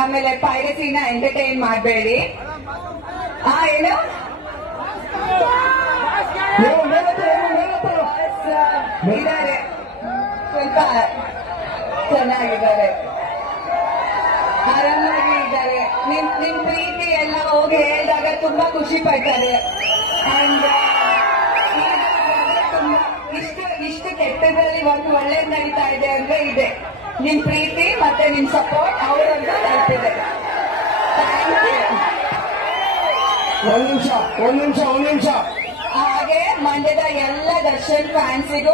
ಆಮೇಲೆ ಪೈರಸಿನ ಎಂಟರ್ಟೈನ್ ಮಾಡಬೇಡಿ. ಆ ಏನು? ಇದ್ದಾರೆ. ಸ್ವಲ್ಪ ಚೆನ್ನಾಗಿದ್ದಾರೆ. ಆರಾಮಾಗಿ ಇದ್ದಾರೆ. ನಿಮ್ ನಿಮ್ ಪ್ರೀತಿ ಎಲ್ಲ ಹೋಗಿ ಹೇಳಿದಾಗ ತುಂಬಾ ಖುಷಿ ಪಡ್ತಾರೆ. ಅಂಡ್ ಇಷ್ಟು ಇಷ್ಟು ಕೆಟ್ಟದಲ್ಲಿ ಒಂದು ಒಳ್ಳೇದ್ ನಡೀತಾ ಇದೆ ಅಂದ್ರೆ ಇದೆ. ನಿಮ್ ಪ್ರೀತಿ ಮತ್ತೆ ನಿಮ್ ಸಪೋರ್ಟ್ ಅವರನ್ನು ತಲುಪಿದೆ ಒಂದ್ ನಿಮಿಷ ಒಂದ್ ನಿಮಿಷ ಒಂದ್ ನಿಮಿಷ. ಹಾಗೆ ಮಂಡ್ಯದ ಎಲ್ಲ ದರ್ಶನ್ ಫ್ಯಾನ್ಸಿಗೂ